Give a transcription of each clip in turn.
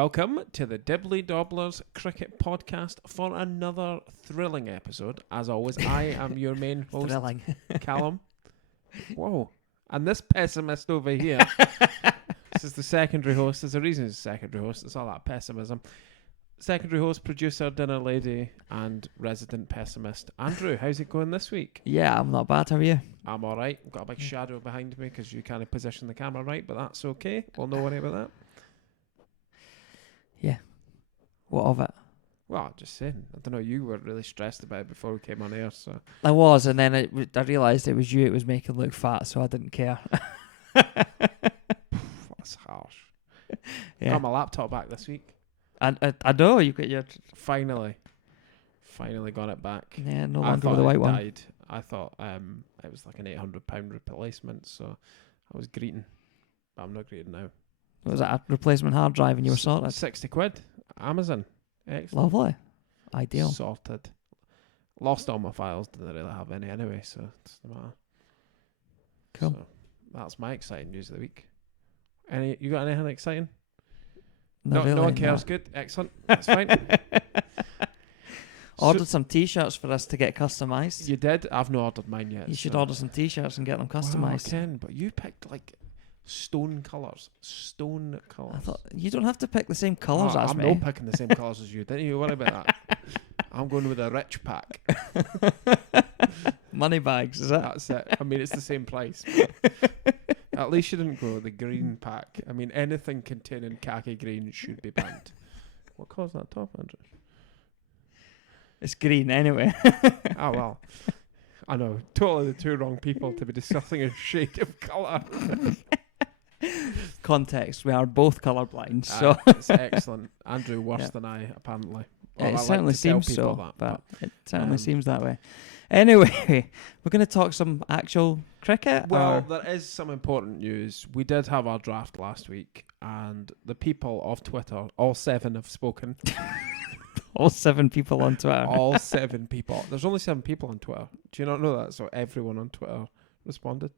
Welcome to the Dibbly Dobblers Cricket Podcast for another thrilling episode. As always, I am your main host, Thrilling. Callum. Whoa. And this pessimist over here, this is the secondary host. There's a reason he's a secondary host. It's all that pessimism. Secondary host, producer, dinner lady, and resident pessimist. Andrew, how's it going this week? Yeah, I'm not bad. How are you? I'm all right. I've got a big shadow behind me because you kind of position the camera right, but that's okay. We'll no worry about that. Yeah. What of it? Well, I'm just saying. I don't know. You were really stressed about it before we came on air, so. I was, and then I realised it was you it was making look fat, so I didn't care. That's harsh. Yeah. Got my laptop back this week. And I know you got your Finally got it back. no I longer thought with the white it one. died. I thought it was like an £800 replacement, so I was greeting. But I'm not greeting now. Was that a replacement hard drive and you were sorted? 60 quid. Amazon. Excellent. Lovely. Ideal. Sorted. Lost all my files. Didn't really have any anyway, so it's the matter. Cool. So that's my exciting news of the week. You got anything exciting? Not No really, one cares. no. Good. Excellent. That's fine. Ordered some t-shirts for us to get customised. You did? I've not ordered mine yet. You should so. order some t-shirts and get them customised. Wow, I can, but you picked like stone colours. Stone colours. I thought you don't have to pick the same colours as I'm me. not picking the same colours as you. Don't you worry about that. I'm going with a rich pack. Money bags, is it? That's it. I mean, it's the same price. At least you didn't go with the green pack. I mean, anything containing khaki green should be banned. What colour's that top, Andrew? It's green anyway. Oh, well. I know. Totally the two wrong people to be discussing a shade of colour. Context, we are both colourblind, so It's excellent. Andrew worse Yeah. than I, apparently. Yeah, Or I it like certainly to tell seems people so, that, but it certainly um, seems that way. Anyway, we're going to talk some actual cricket. Well, or- there is some important news. We did have our draft last week, and the people of Twitter, all 7 have spoken. all 7 people on Twitter. All 7 people. There's only 7 people on Twitter. Do you not know that? So everyone on Twitter responded.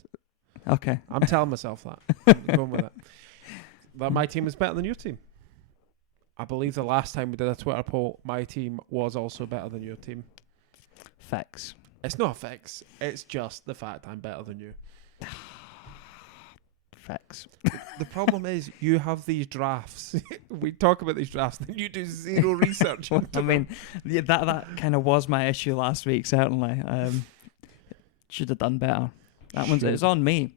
Okay. I'm telling myself that. I'm going with it. That my team is better than your team. I believe the last time we did a Twitter poll, my team was also better than your team. Facts. It's not a fix. It's just the fact I'm better than you. Facts. The problem is you have these drafts. We talk about these drafts, then you do zero research. I mean, yeah, that kind of was my issue last week, certainly. Should have done better. It's on me.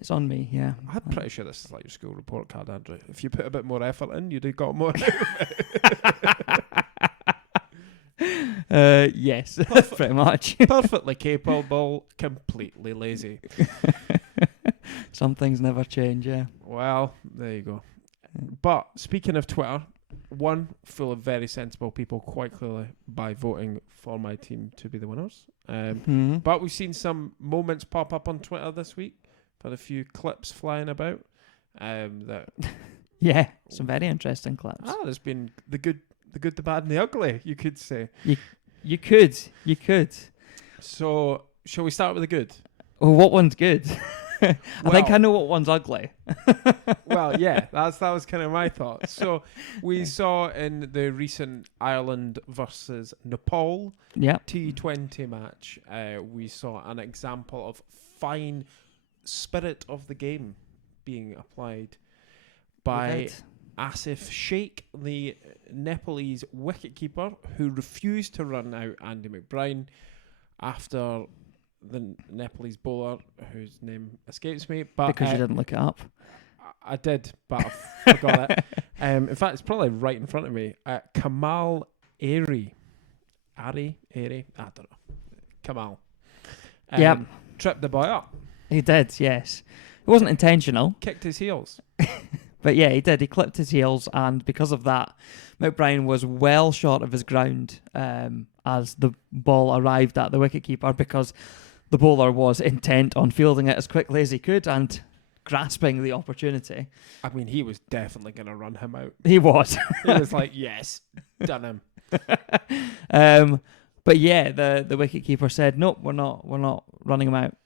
It's on me, yeah. I'm pretty sure this is like your school report card, Andrew. If you put a bit more effort in, you'd have got more. Yes, pretty much. Perfectly capable, completely lazy. Some things never change, yeah. Well, there you go. But speaking of Twitter, one full of very sensible people, quite clearly, by voting for my team to be the winners. But we've seen some moments pop up on Twitter this week. Had a few clips flying about. That Yeah, some very interesting clips. there's been the good, the bad, and the ugly. You could say. You could. So, shall we start with the good? Oh, what one's good? I think I Well- know what one's ugly. Well, yeah, that was kind of my thought. So we saw in the recent Ireland versus Nepal Yeah. T20 match, we saw an example of fine spirit of the game being applied by Asif Sheikh, the Nepalese wicketkeeper, who refused to run out Andy McBride after the Nepalese bowler, whose name escapes me, but Because you didn't look it up. I did, but I forgot it. In fact, it's probably right in front of me. Kamal Airy, I don't know. Kamal. Yep. Tripped the boy up. He did, yes. It wasn't intentional, Kicked his heels. but yeah, he did. He clipped his heels, and because of that, McBride was well short of his ground as the ball arrived at the wicketkeeper, because the bowler was intent on fielding it as quickly as he could and grasping the opportunity. I mean, he was definitely going to run him out. He was. He was like, yes, done him. But yeah, the wicketkeeper said, nope, we're not running him out.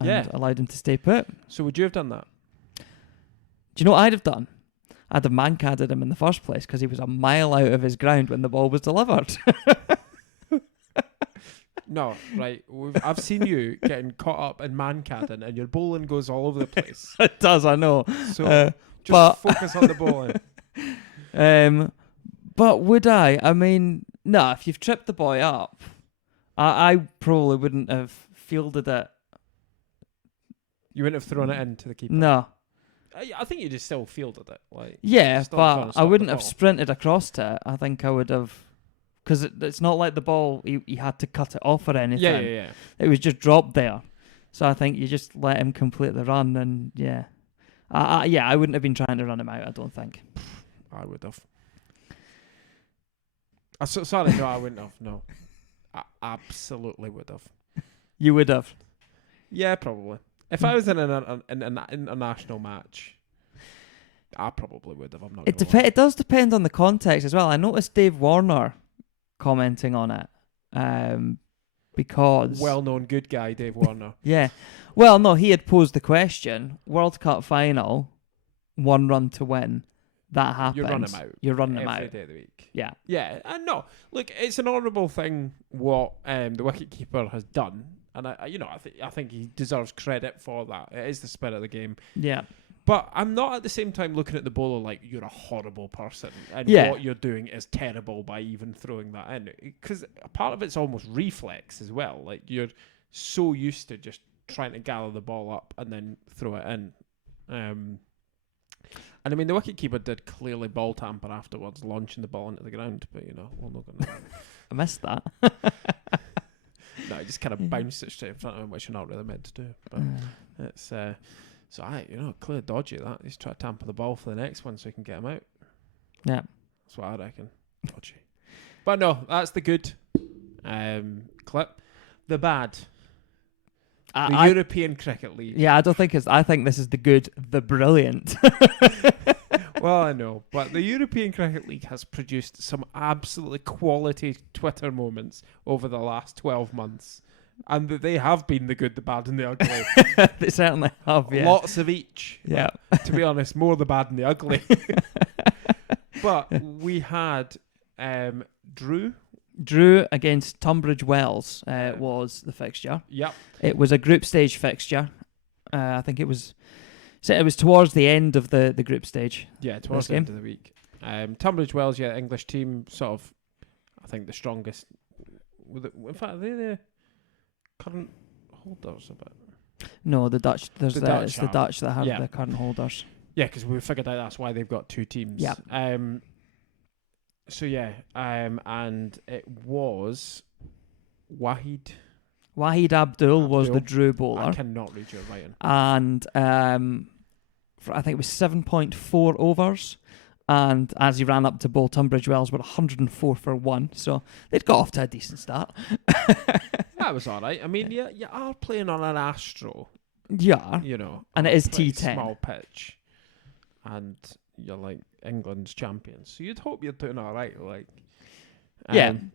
And allowed him to stay put. So would you have done that? Do you know what I'd have done? I'd have man-cadded him in the first place because he was a mile out of his ground when the ball was delivered. No, right. I've seen you getting caught up in man-cadding and your bowling goes all over the place. It does, I know. So just focus on the bowling. But would I? I mean, no, if you've tripped the boy up, I probably wouldn't have fielded it. You wouldn't have thrown it into the keeper? No. I think you just still fielded it. Yeah, but I wouldn't have ball. sprinted across to it. I think I would have... Because it's not like the ball, he had to cut it off or anything. Yeah. It was just dropped there. So I think you just let him complete the run and, yeah. I wouldn't have been trying to run him out, I don't think. I would have. Sorry, no, I wouldn't have. No. I absolutely would have. You would have? Yeah, probably. If I was in an international match, I probably would have. I'm not. It does depend on the context as well. I noticed Dave Warner commenting on it because... Well-known good guy, Dave Warner. Yeah. Well, no, he had posed the question, World Cup final, 1 run to win. That happens. You're running him out. Every Every day of the week. Yeah. Yeah, and no, look, it's an honourable thing what the wicketkeeper has done, and I think he deserves credit for that. It is the spirit of the game. Yeah. But I'm not at the same time looking at the bowler like you're a horrible person and what you're doing is terrible by even throwing that in. Because part of it's almost reflex as well. Like you're so used to just trying to gather the ball up and then throw it in. And I mean, the wicketkeeper did clearly ball tamper afterwards, launching the ball into the ground. But, we're not going to... I missed that. No, he just kind of bounced it straight in front of him, which you're not really meant to do. But it's... So clear dodgy that. He's trying to tamper the ball for the next one so he can get him out. Yeah. That's what I reckon. Dodgy. But no, that's the good clip. The bad. The European Cricket League. Yeah, I think this is the good, the brilliant. Well, I know. But the European Cricket League has produced some absolutely quality Twitter moments over the last 12 months. And they have been the good, the bad, and the ugly. They certainly have, yeah. Lots of each. Yeah. To be honest, more the bad and the ugly. But we had Drew. Drew against Tunbridge Wells was the fixture. Yep. It was a group stage fixture. I think it was towards the end of the group stage. Yeah, towards the end of the week. Tunbridge Wells, English team, sort of, I think the strongest. In fact, are they the current holders a bit? No, the Dutch. It's the Dutch that have the the current holders. Yeah, because we figured out that's why they've got two teams. Yeah. And it was Wahid. Wahid Abdul was the Drew bowler. I cannot read your writing. And I think it was 7.4 overs. And as he ran up to bowl, Tunbridge Wells were 104 for 1. So they'd got off to a decent start. That was all right. I mean, you are playing on an Astro. Yeah. And it is T10. Small pitch. And you're like England's champions. So you'd hope you're doing all right.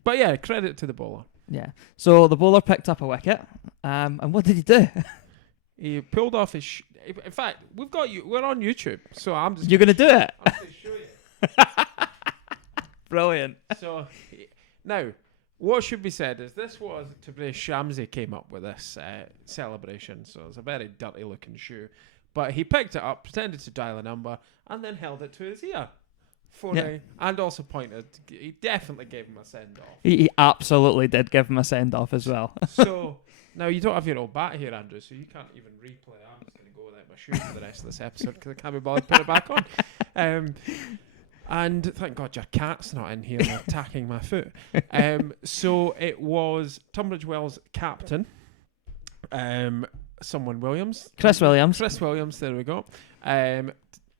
But yeah, credit to the bowler. Yeah. So the bowler picked up a wicket. And what did he do? He pulled off his... In fact, we've got you. We're on YouTube. So I'm just... You're going to do it? I'm going to show you. Brilliant. So, now, what should be said is this was... Today, Shamsi came up with this celebration. So it's a very dirty looking shoe. But he picked it up, pretended to dial a number, and then held it to his ear. And also pointed. He definitely gave him a send-off. He absolutely did give him a send-off as well. So, now you don't have your old bat here, Andrew, so you can't even replay. I'm just going to go without my shoe for the rest of this episode because I can't be bothered to put it back on. And thank God your cat's not in here attacking my foot. So it was Tunbridge Wells captain, Chris Williams, there we go.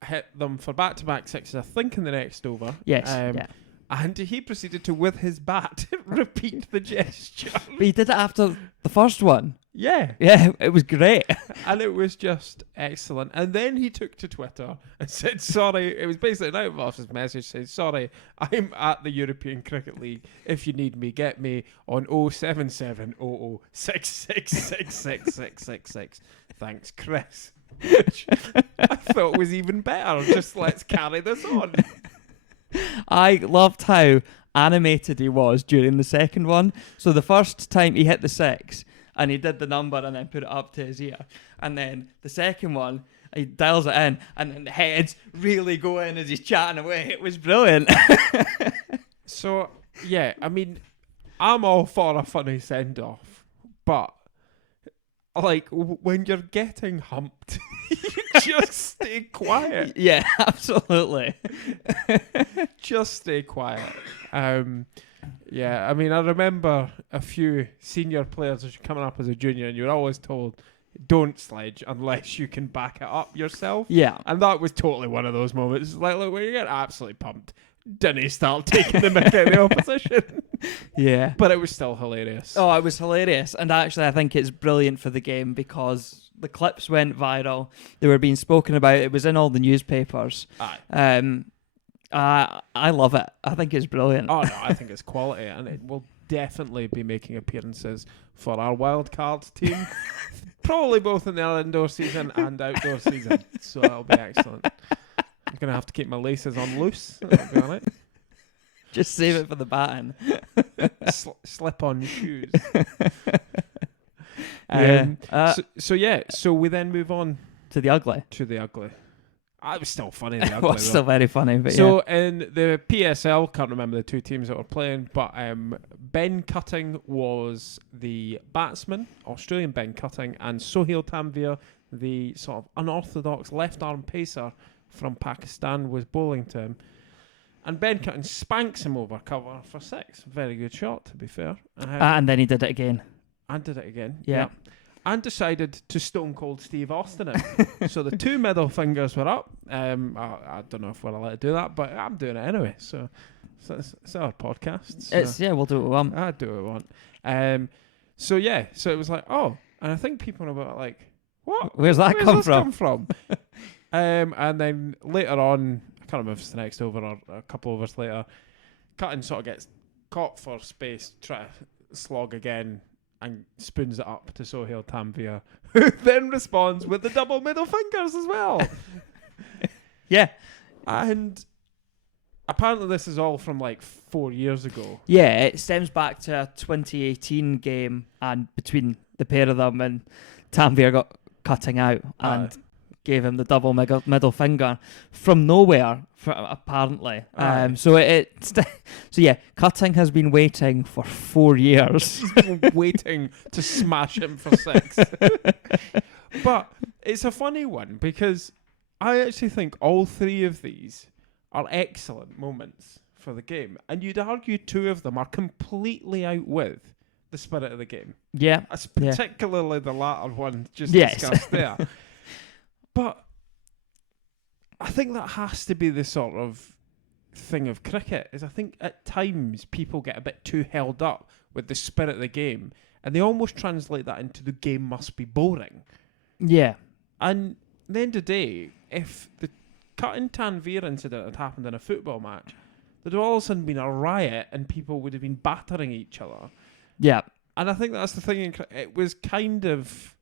Hit them for back-to-back sixes, I think, in the next over. Yes, yeah. And he proceeded to, with his bat, repeat the gesture. But he did it after the first one. Yeah. Yeah, it was great. And it was just excellent. And then he took to Twitter and said, sorry, it was basically an out-of-office message saying, sorry, I'm at the European Cricket League. If you need me, get me on 0770066666666. Thanks, Chris. which I thought was even better. Just let's carry this on. I loved how animated he was during the second one. So the first time he hit the 6 and he did the number and then put it up to his ear. And then the second one, he dials it in and then the heads really go in as he's chatting away. It was brilliant. So, yeah, I mean, I'm all for a funny send-off, but, like, when you're getting humped, you just stay quiet. Yeah, absolutely. Just stay quiet. Yeah, I mean, I remember a few senior players as you're coming up as a junior, and you're always told, don't sledge unless you can back it up yourself. Yeah. And that was totally one of those moments. Like, look, when you get absolutely pumped, didn't he start taking the mick out of the opposition? Yeah. But it was still hilarious. Oh, it was hilarious. And actually, I think it's brilliant for the game because the clips went viral. They were being spoken about. It was in all the newspapers. Aye. I love it. I think it's brilliant. Oh, no, I think it's quality. And it will definitely be making appearances for our wild cards team. Probably both in the indoor season and outdoor season. So that'll be excellent. I'm going to have to keep my laces on loose. That'll be on it. Just save it for the baton. Slip on shoes. So we then move on to the ugly. To the ugly. It was still funny. The ugly, it was still very funny. But so in the PSL, can't remember the two teams that were playing, but Ben Cutting was the batsman, Australian Ben Cutting, and Sohail Tanvir, the sort of unorthodox left arm pacer from Pakistan, was bowling to him. And Ben Cutting spanks him over cover for 6. Very good shot, to be fair. And then he did it again. And did it again. Yeah. And decided to Stone Cold Steve Austin it. So the 2 middle fingers were up. I don't know if we're allowed to do that, but I'm doing it anyway. So it's our podcast. So we'll do what we want. I do what we want. So it was like, oh, and I think people were like, what? Where's that come from? And then later on, I can't remember if it's the next over or a couple overs later, Cutting sort of gets caught for space, try to slog again, and spoons it up to Sohail Tanvir, who then responds with the double middle fingers as well. Yeah. And apparently this is all from like 4 years ago. Yeah, it stems back to a 2018 game, and between the pair of them, and Tanvir got Cutting out and gave him the double middle finger from nowhere, apparently. So Cutting has been waiting for 4 years. Waiting to smash him for 6. But it's a funny one because I actually think all 3 of these are excellent moments for the game. And you'd argue 2 of them are completely out with the spirit of the game. Yeah. Particularly the latter one just discussed there. But I think that has to be the sort of thing of cricket, is I think at times people get a bit too held up with the spirit of the game and they almost translate that into the game must be boring. Yeah. And at the end of the day, if the Cutting Tanvir incident had happened in a football match, there'd have all of a sudden been a riot and people would have been battering each other. Yeah. And I think that's the thing. It was kind of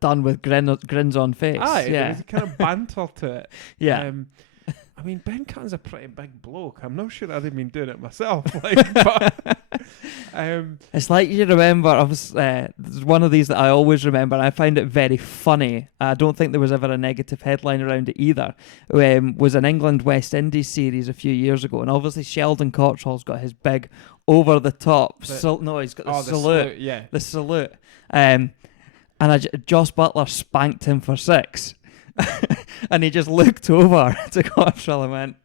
done with grins on face. There was a kind of banter to it. Yeah. I mean, Ben Cutting's a pretty big bloke. I'm not sure I'd have been doing it myself. But it's like you remember, there's one of these that I always remember, and I find it very funny. I don't think there was ever a negative headline around it either. Was an England-West Indies series a few years ago, and obviously Sheldon Cottrell's got his big over-the-top... he's got the salute. Yeah. The salute. And Joss Butler spanked him for 6. And he just looked over to Cottrell and went,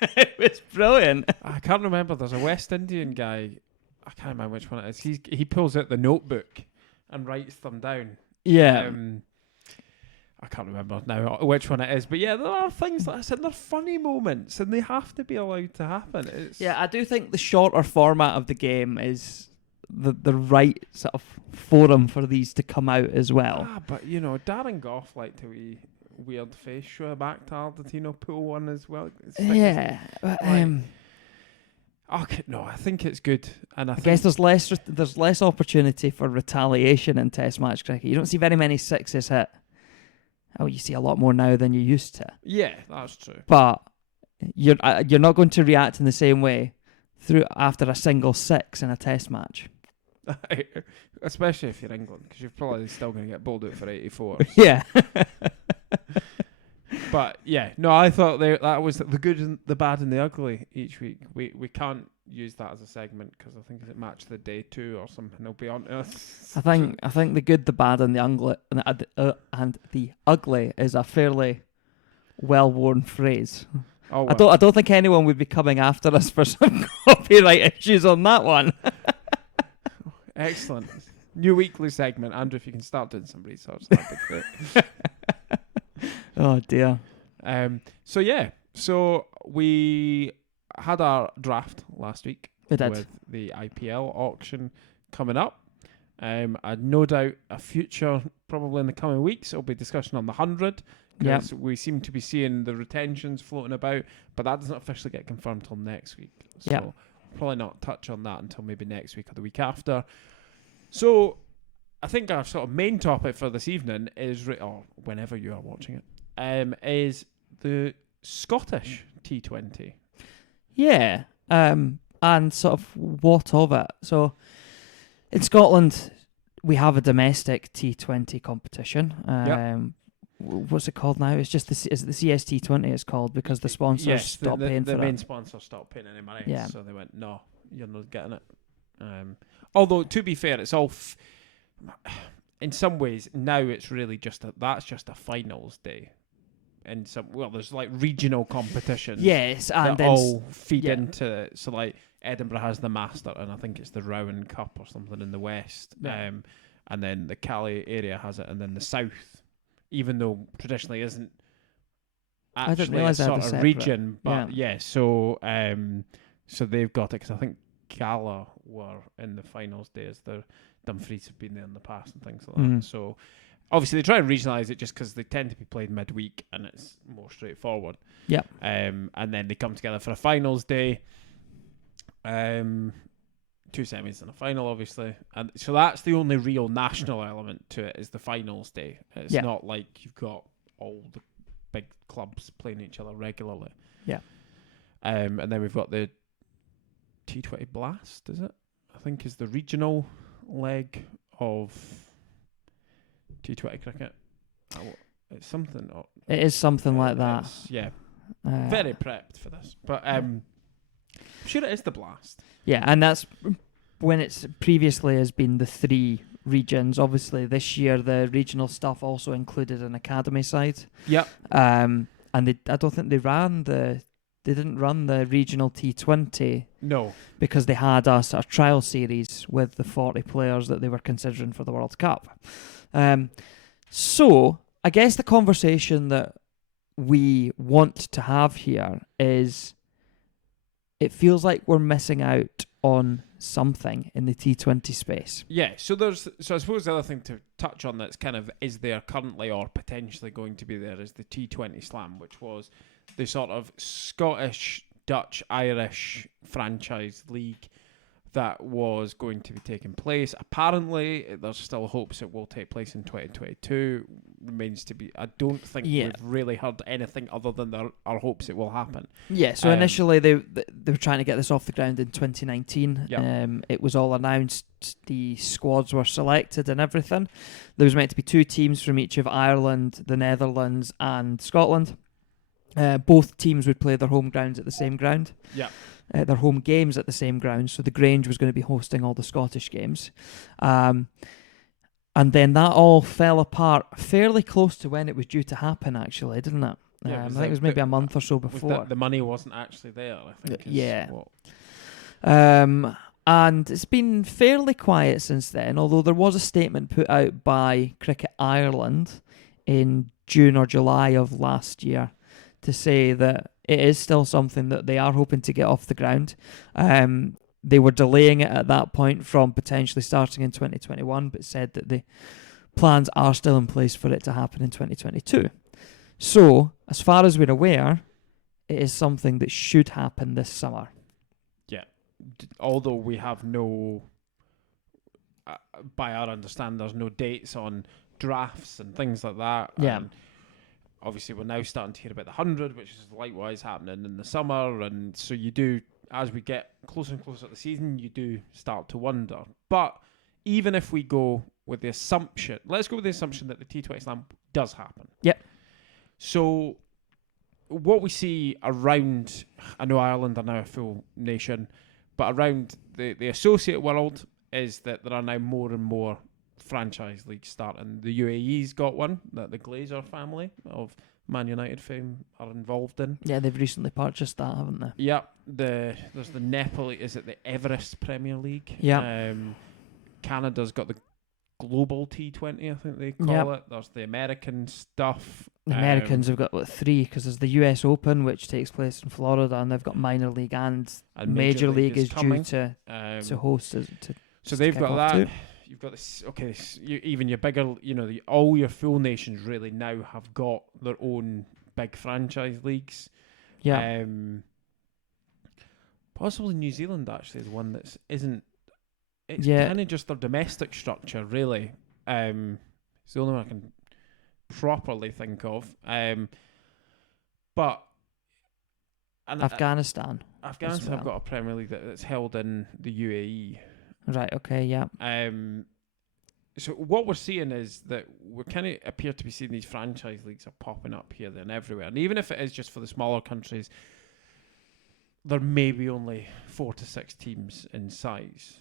it was brilliant. I can't remember. There's a West Indian guy. I can't remember which one it is. He pulls out the notebook and writes them down. Yeah. I can't remember now which one it is. But yeah, there are things, like I said, they're funny moments and they have to be allowed to happen. I do think the shorter format of the game is the right sort of forum for these to come out as well. But Darren Goff liked to weird face show back to Argentino pool one as well. I think it's good, and I guess there's less opportunity for retaliation in Test match cricket. You don't see very many 6s hit. Oh, you see a lot more now than you used to. Yeah, that's true. But you're not going to react in the same way after a single six in a test match. Especially if you're England, because you're probably still going to get bowled out for 84. Yeah. But yeah, no, I thought that was the good, and the bad, and the ugly each week. We can't use that as a segment because I think it's match of the day 2 or something. It'll be on us. I think the good, the bad, and the ugly is a fairly well-worn phrase. Oh, well. I don't think anyone would be coming after us for some copyright issues on that one. Excellent. New weekly segment. Andrew, if you can start doing some research, that'd be great. Oh dear. So we had our draft last week. We did. With the IPL auction coming up. I'd no doubt a future, probably in the coming weeks, there'll be discussion on the 100. Because we seem to be seeing the retentions floating about, but that doesn't officially get confirmed till next week. So probably not touch on that until maybe next week or the week after. So I think our sort of main topic for this evening is, or whenever you are watching it, is the Scottish T20. Yeah, and sort of what of it. So in Scotland, we have a domestic T20 competition. What's it called now? It's just is it the CST20 it's called, because the sponsors stopped paying for it. The main sponsor stopped paying any money, yeah. So they went, no, you're not getting it. Although, to be fair, it's all... in some ways, now it's really that's just a finals day. And there's like regional competitions. Yes, and that all feed into... So like Edinburgh has the Master, and I think it's the Rowan Cup or something in the west. Yeah. And then the Cali area has it, and then the south, even though traditionally isn't actually a sort of region, but so they've got it, because I think Gala were in the finals days. The Dumfries have been there in the past and things like that. So obviously they try and regionalise it just because they tend to be played midweek and it's more straightforward. Yeah. And then they come together for a finals day. 2 semis and a final, obviously, and so that's the only real national element to it, is the finals day. It's not like you've got all the big clubs playing each other regularly. Yeah. And then we've got the T20 Blast, is it? I think is the regional leg of T20 cricket. It's something. It is something like that. Yeah. Very prepped for this, but I'm sure it is the Blast. Yeah, and that's when it's previously has been the 3 regions. Obviously, this year the regional stuff also included an academy side. Yep. And I don't think they didn't run the regional T20. No. Because they had a sort of trial series with the 40 players that they were considering for the World Cup. So I guess the conversation that we want to have here is, it feels like we're missing out on something in the T20 space. Yeah, so I suppose the other thing to touch on that's kind of is there currently or potentially going to be there is the T20 Slam, which was the sort of Scottish, Dutch, Irish franchise league that was going to be taking place. Apparently, there's still hopes it will take place in 2022. Remains to be... I don't think we've really heard anything other than our hopes it will happen. Yeah, so initially they were trying to get this off the ground in 2019. Yep. It was all announced, the squads were selected and everything. There was meant to be 2 teams from each of Ireland, the Netherlands and Scotland. Both teams would play their home grounds at the same ground. Yeah. Their home games at the same ground. So the Grange was going to be hosting all the Scottish games. And then that all fell apart fairly close to when it was due to happen, actually, didn't it? I think it was maybe a month or so before. The money wasn't actually there, I think. Yeah. And it's been fairly quiet since then, although there was a statement put out by Cricket Ireland in June or July of last year to say that it is still something that they are hoping to get off the ground. They were delaying it at that point from potentially starting in 2021, but said that the plans are still in place for it to happen in 2022. So, as far as we're aware, it is something that should happen this summer. Yeah. Although we have no, by our understanding, there's no dates on drafts and things like that. Yeah. And obviously we're now starting to hear about the 100, which is likewise happening in the summer, and so you do, as we get closer and closer to the season, you do start to wonder. But even if we go with the assumption, let's go with the assumption that the T20 Slam does happen. Yep. So what we see around, I know Ireland are now a full nation, but around the associate world is that there are now more and more franchise leagues starting. The UAE's got one that the Glazer family of Man United fame are involved in. Yeah, they've recently purchased that, haven't they? Yeah, there's the Nepal, is it the Everest Premier League? Yeah. Canada's got the Global T20, I think they call it. There's the American stuff. The Americans have got 3, because there's the US Open, which takes place in Florida, and they've got minor league and Major League is due to host. So they've got that. Too. You've got this. Okay, even your bigger, all your full nations really now have got their own big franchise leagues. Yeah. Possibly New Zealand actually is one that isn't. It's kind of just their domestic structure, really. It's the only one I can properly think of. But Afghanistan have got a Premier League that's held in the UAE. Right. Okay. Yeah. So what we're seeing is that we kind of appear to be seeing these franchise leagues are popping up here, there, and everywhere. And even if it is just for the smaller countries, there may be only 4 to 6 teams in size.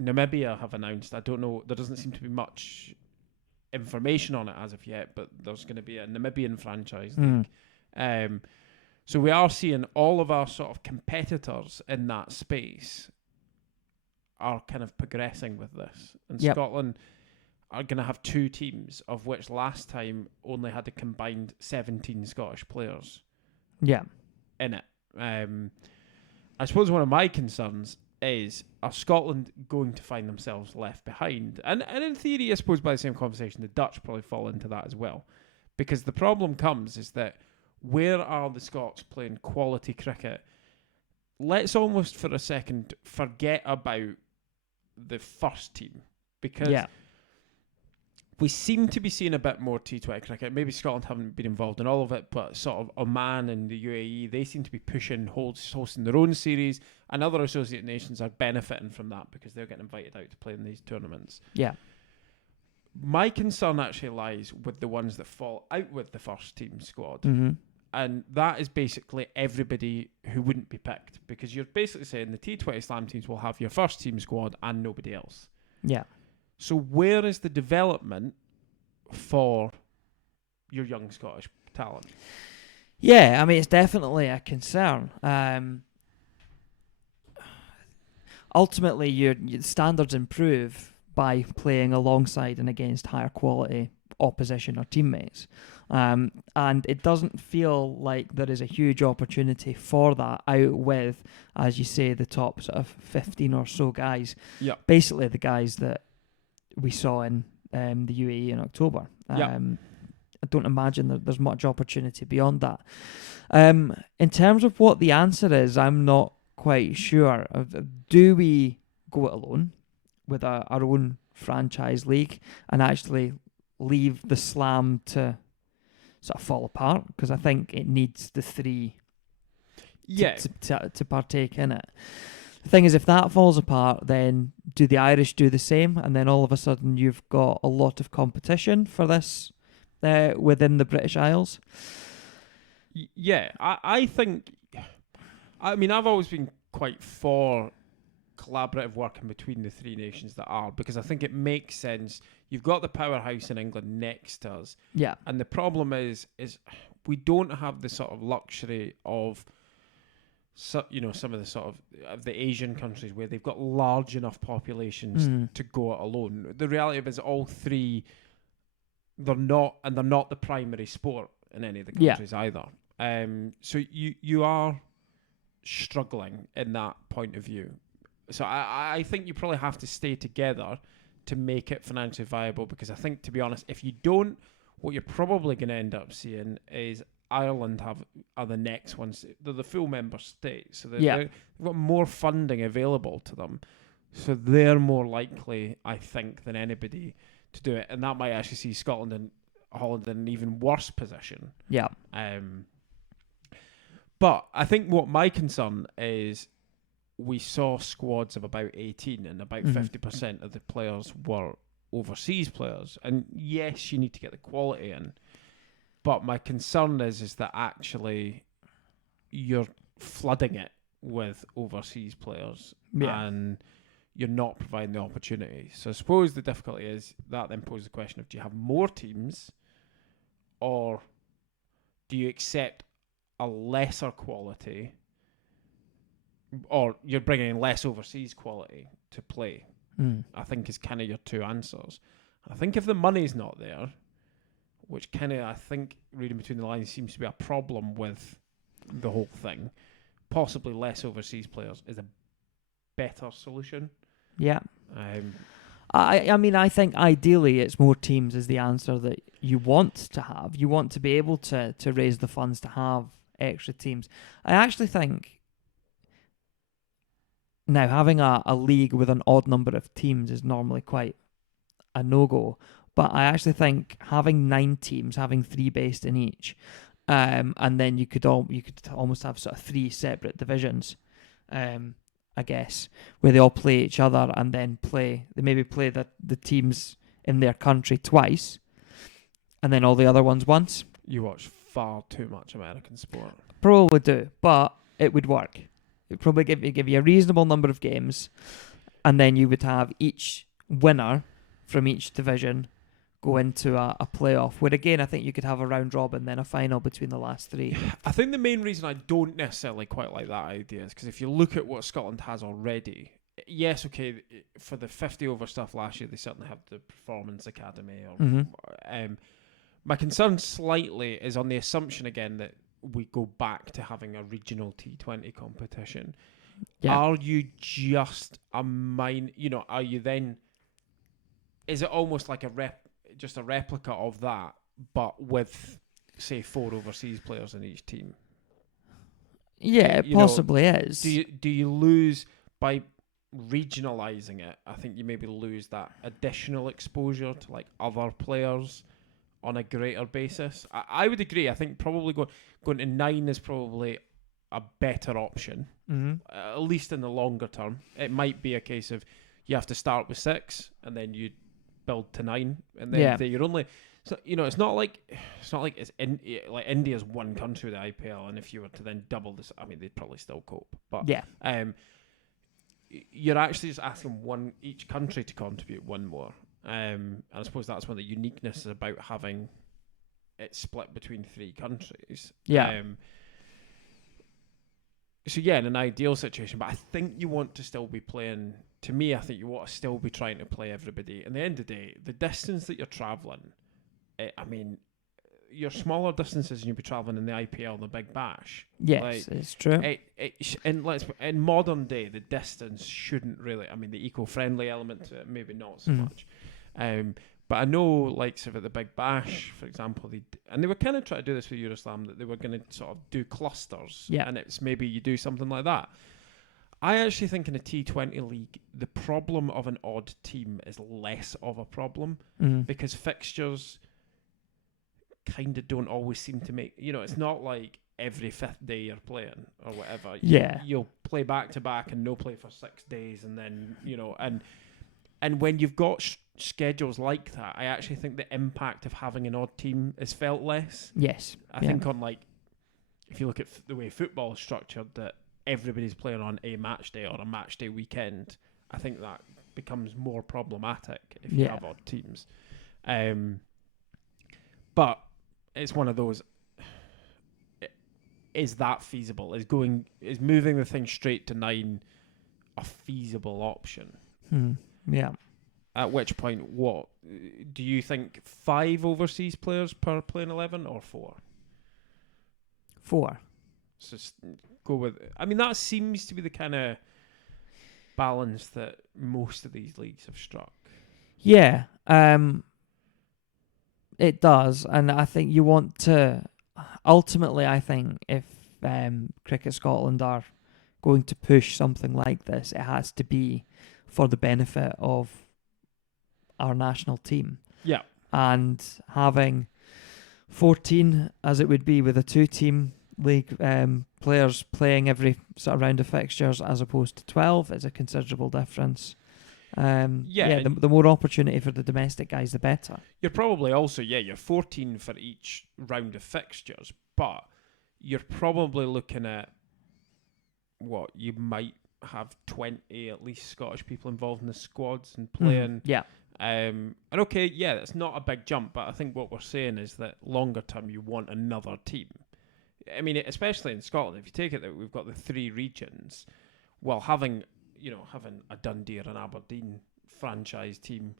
Namibia have announced, I don't know, there doesn't seem to be much information on it as of yet, but there's going to be a Namibian franchise league. So we are seeing all of our sort of competitors in that space are kind of progressing with this. And Scotland are going to have 2 teams, of which last time only had a combined 17 Scottish players in it. I suppose one of my concerns is, are Scotland going to find themselves left behind? And in theory, I suppose by the same conversation, the Dutch probably fall into that as well. Because the problem comes is that where are the Scots playing quality cricket? Let's almost for a second forget about the first team. Because we seem to be seeing a bit more T20 cricket. Maybe Scotland haven't been involved in all of it, but sort of Oman and the UAE, they seem to be pushing, hosting their own series, and other associate nations are benefiting from that because they're getting invited out to play in these tournaments. Yeah. My concern actually lies with the ones that fall out with the first team squad. Mm-hmm. And that is basically everybody who wouldn't be picked, because you're basically saying the T20 Slam teams will have your first team squad and nobody else. Yeah. So where is the development for your young Scottish talent? Yeah, I mean, it's definitely a concern. Ultimately, your standards improve by playing alongside and against higher quality opposition or teammates. And it doesn't feel like there is a huge opportunity for that out with, as you say, the top sort of 15 or so guys. Yeah. Basically the guys that we saw in the UAE in October. I don't imagine that there's much opportunity beyond that. In terms of what the answer is, I'm not quite sure. Do we go it alone with our own franchise league and actually leave the Slam to sort of fall apart? Because I think it needs the 3 to partake in it. The thing is, if that falls apart, then do the Irish do the same? And then all of a sudden you've got a lot of competition for this within the British Isles. Yeah, I think... I mean, I've always been quite for collaborative working between the 3 nations that are, because I think it makes sense. You've got the powerhouse in England next to us. Yeah. And the problem is we don't have the sort of luxury of... So, some of the sort of the Asian countries where they've got large enough populations to go it alone. The reality of it is all 3, they're not the primary sport in any of the countries either. So you are struggling in that point of view. So I think you probably have to stay together to make it financially viable, because I think, to be honest, if you don't, what you're probably going to end up seeing is Ireland are the next ones. They're the full member state, so they've got more funding available to them, so they're more likely, I think, than anybody to do it. And that might actually see Scotland Holland in an even worse position. Yeah. But I think what my concern is, we saw squads of about 18 and about 50% of the players were overseas players. And yes, you need to get the quality in. But my concern is that actually you're flooding it with overseas players and you're not providing the opportunity. So I suppose the difficulty is that then poses the question of, do you have more teams, or do you accept a lesser quality, or you're bringing in less overseas quality to play? I think is kind of your two answers. I think if the money's not there, which kind of, I think, reading between the lines, seems to be a problem with the whole thing, possibly less overseas players is a better solution. Yeah. I mean, I think ideally it's more teams is the answer that you want to have. You want to be able to raise the funds to have extra teams. I actually think now having a league with an odd number of teams is normally quite a no-go. But I actually think having 9 teams, having 3 based in each, and then you could almost have sort of 3 separate divisions, I guess, where they all play each other and then they maybe play the teams in their country twice, and then all the other ones once. You watch far too much American sport. Probably do, but it would work. It would probably give you a reasonable number of games, and then you would have each winner from each division go into a playoff, where again I think you could have a round robin, then a final between the last 3. I think the main reason I don't necessarily quite like that idea is because if you look at what Scotland has already, yes, okay, for the 50 over stuff last year, they certainly have the Performance Academy. My concern slightly is on the assumption again that we go back to having a regional T20 competition. Yeah. Are you just are you then, is it almost like just a replica of that, but with, say, 4 overseas players in each team? Yeah, it possibly is. Do you lose by regionalising it? I think you maybe lose that additional exposure to like other players on a greater basis. I would agree. I think probably going to 9 is probably a better option, at least in the longer term. It might be a case of you have to start with 6 and then you build to 9, and then you're only. So it's not like it's like India's one country with the IPL, and if you were to then double this, I mean they'd probably still cope. But you're actually just asking each country to contribute one more. And I suppose that's one of the uniqueness is about having it split between 3 countries. Yeah. So in an ideal situation, but I think you want to still be playing. To me, I think you want to still be trying to play everybody. At the end of the day, the distance that you're travelling, I mean, your smaller distances you'll be travelling in the IPL and the Big Bash. Yes, it's true. In modern day, the distance shouldn't really. I mean, the eco-friendly element to it, maybe not so much. But I know, like, sort of at the Big Bash, for example, they were kind of trying to do this with Euroslam, that they were going to sort of do clusters. Yeah. And it's maybe you do something like that. I actually think in a T20 league, the problem of an odd team is less of a problem because fixtures kind of don't always seem to make... it's not like every 5th day you're playing or whatever. Yeah. You'll play back-to-back and no play for 6 days and then, and when you've got schedules like that, I actually think the impact of having an odd team is felt less. Yes. I think on if you look at the way football is structured, that everybody's playing on a match day or a match day weekend, I think that becomes more problematic if you have odd teams. But it's one of those. Is that feasible? Is moving the thing straight to 9 a feasible option? Yeah. At which point, what do you think? 5 overseas players per playing 11 or 4? 4. So go with. I mean, that seems to be the kind of balance that most of these leagues have struck. Yeah, it does, and I think you want to. Ultimately, I think if Cricket Scotland are going to push something like this, it has to be for the benefit of our national team. Yeah. And having 14 as it would be with a 2-team league, players playing every sort of round of fixtures as opposed to 12 is a considerable difference. The more opportunity for the domestic guys, the better. You're probably also, you're 14 for each round of fixtures, but you're probably looking at what you might have 20 at least Scottish people involved in the squads and playing. And okay, that's not a big jump, but I think what we're saying is that longer term you want another team. I mean, especially in Scotland, if you take it that we've got the 3 regions, well, having a Dundee or an Aberdeen franchise team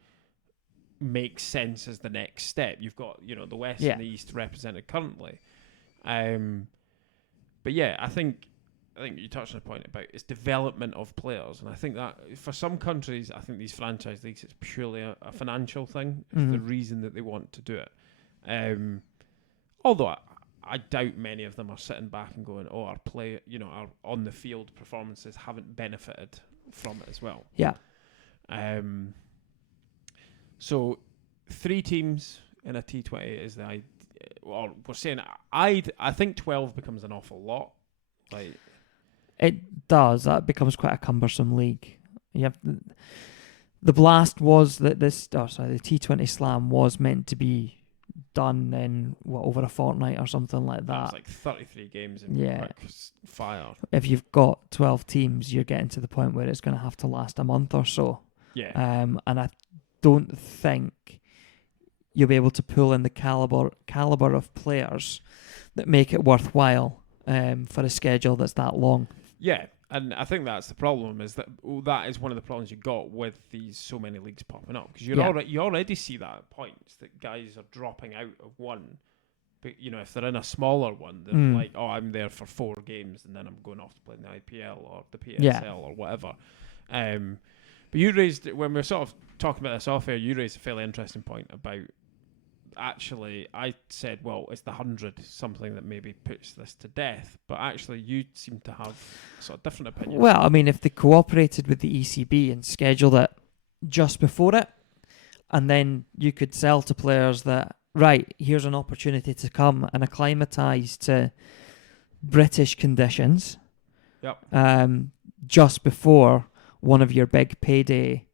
makes sense as the next step. You've got, the West and the East represented currently. But I think you touched on a point about its development of players, and I think that for some countries, I think these franchise leagues, it's purely a financial thing. It's the reason that they want to do it. Although I doubt many of them are sitting back and going, "Oh, our on the field performances haven't benefited from it as well." Yeah. So 3 teams in a T20 is the idea. Well, we're saying I think 12 becomes an awful lot. Like, it does. That becomes quite a cumbersome league. You have the blast was that the T20 Slam was meant to be done in over a fortnight or something like that. It's like 33 games in quick fire. If you've got 12 teams, you're getting to the point where it's going to have to last a month or so. Yeah. And I don't think you'll be able to pull in the caliber of players that make it worthwhile for a schedule that's that long. Yeah, and I think that's the problem, is that that is one of the problems you got with these so many leagues popping up, because you already see that at points that guys are dropping out of one. But if they're in a smaller one, they're like, "Oh, I'm there for 4 games, and then I'm going off to play in the IPL or the PSL or whatever." But you raised, when we were sort of talking about this off air, you raised a fairly interesting point about. Actually, I said, well, is the 100 something that maybe puts this to death? But actually, you seem to have a sort of different opinion. Well, I mean, if they cooperated with the ECB and scheduled it just before it, and then you could sell to players that, right, here's an opportunity to come and acclimatise to British conditions. Yep. Just before one of your big payday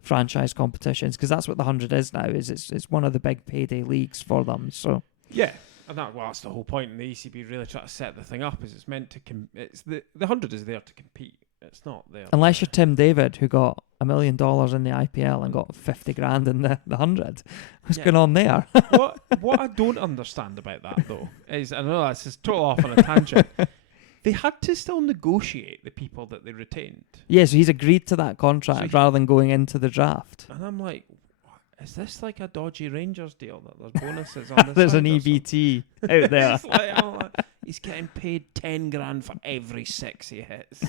franchise competitions, because that's what the 100 is now. It's one of the big payday leagues for them. So and that's the whole point. And the ECB really try to set the thing up. Is it's meant to it's the 100 is there to compete. It's not there unless you're Tim David, who got $1 million in the IPL and got 50 grand in the 100. What's going on there? What I don't understand about that though is, I know that's just total off on a tangent. They had to still negotiate the people that they retained. Yeah, so he's agreed to that contract rather than going into the draft. And I'm like, is this like a dodgy Rangers deal that there's bonuses on this? There's an EBT out there. He's getting paid 10 grand for every 6 he hits.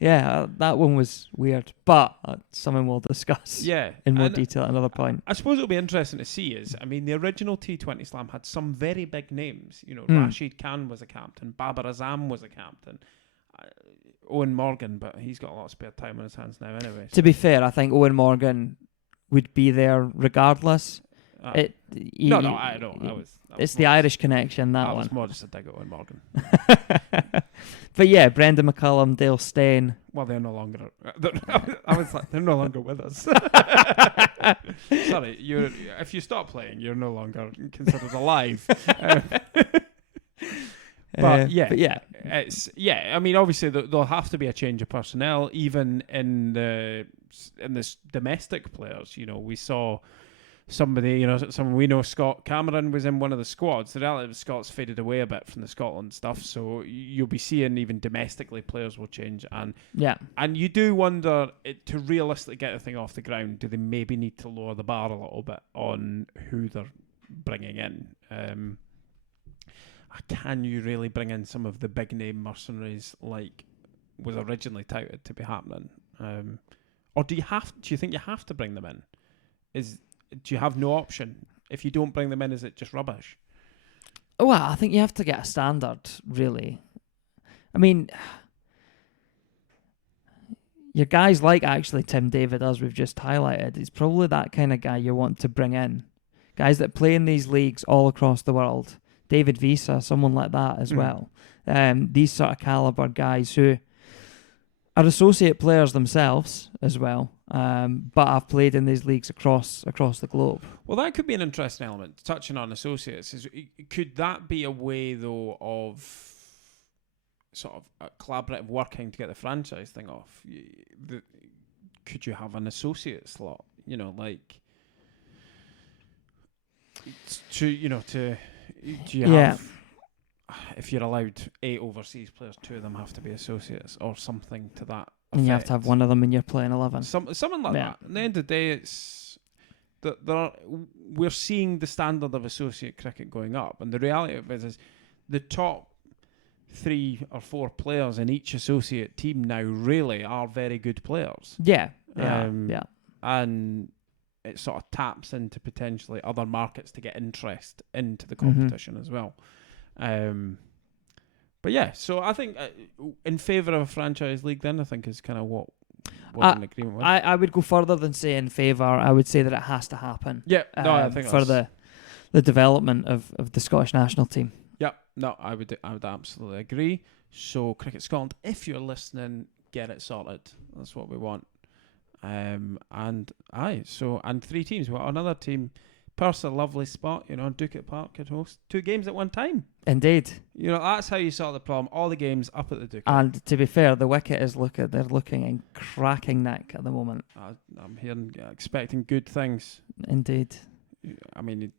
Yeah, that one was weird, but something we'll discuss in more detail at another point. I suppose it'll be interesting to see the original T20 Slam had some very big names. Rashid Khan was a captain, Babar Azam was a captain, Owen Morgan, but he's got a lot of spare time on his hands now anyway. So. To be fair, I think Owen Morgan would be there regardless. I know. It's the Irish connection, that one. was more just a dig at Owen Morgan. But yeah, Brendan McCullum, Dale Steyn. Well, they're no longer. I was like, they're no longer with us. Sorry, if you stop playing, you're no longer considered alive. It's I mean, obviously there'll have to be a change of personnel, even in this domestic players. We saw. Somebody, someone we know, Scott Cameron, was in one of the squads. The relative Scots faded away a bit from the Scotland stuff, so you'll be seeing even domestically players will change. And you do wonder, to realistically get the thing off the ground, do they maybe need to lower the bar a little bit on who they're bringing in? Can you really bring in some of the big name mercenaries like was originally touted to be happening? Or do you think you have to bring them in? Do you have no option? If you don't bring them in, is it just rubbish? Well, I think you have to get a standard, really. I mean, your guys like actually Tim David, as we've just highlighted, is probably that kind of guy you want to bring in. guys that play in these leagues all across the world. David Visa, someone like that as well. These sort of caliber guys who are associate players themselves as well, but have played in these leagues across the globe. Well, that could be an interesting element. Touching on associates, could that be a way though of sort of collaborative working to get the franchise thing off? Could you have an associate slot? Like do you have? If you're allowed 8 overseas players, 2 of them have to be associates or something to that effect. And you have to have one of them in your playing 11. Something like that. At the end of the day, it's we're seeing the standard of associate cricket going up, and the reality of it is the top 3 or 4 players in each associate team now really are very good players. Yeah. And it sort of taps into potentially other markets to get interest into the competition as well. But yeah, so I think in favour of a franchise league then, I think is kind of what an agreement with. I would go further than say in favour. I would say that it has to happen. Yeah, no, I think for the development of the Scottish national team. Yeah, no, I would absolutely agree. So Cricket Scotland, if you're listening, get it sorted. That's what we want. And 3 teams. Well, another team. Perth's a lovely spot, Ducat Park could host 2 games at one time. Indeed. That's how you solve the problem. All the games up at the Ducat. And to be fair, the wicket they're looking in cracking nick at the moment. I'm hearing, expecting good things. Indeed. I mean,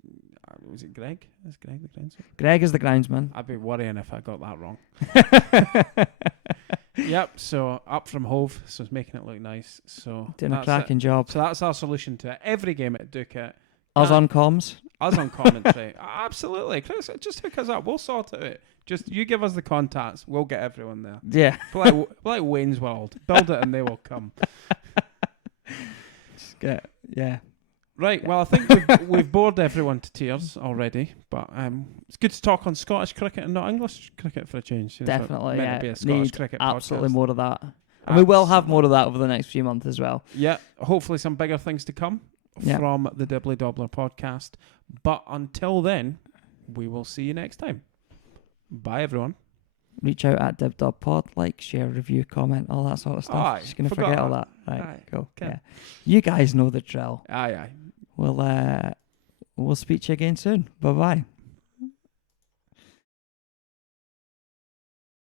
was it Greg? Is Greg the groundsman? Greg is the groundsman. I'd be worrying if I got that wrong. Yep, so up from Hove, so it's making it look nice. So doing a cracking job. So that's our solution to it. Every game at Ducat. Us on comms. Us on commentary. Absolutely. Chris, just hook us up. We'll sort it out. Just you give us the contacts. We'll get everyone there. Yeah. like Wayne's World. Build it and they will come. Yeah. Right. Well, I think we've bored everyone to tears already. But it's good to talk on Scottish cricket and not English cricket for a change. Definitely, meant to be a Scottish need cricket absolutely podcast. more of that. And we will have more of that over the next few months as well. Yeah. Hopefully some bigger things to come. From the Dibbly Dobbler podcast. But until then, we will see you next time. Bye, everyone. Reach out at DibDobPod, like, share, review, comment, all that sort of stuff. Aye, Just going to forget all that. Right, aye, cool. okay. Yeah. You guys know the drill. Aye. We'll speak to you again soon. Bye-bye.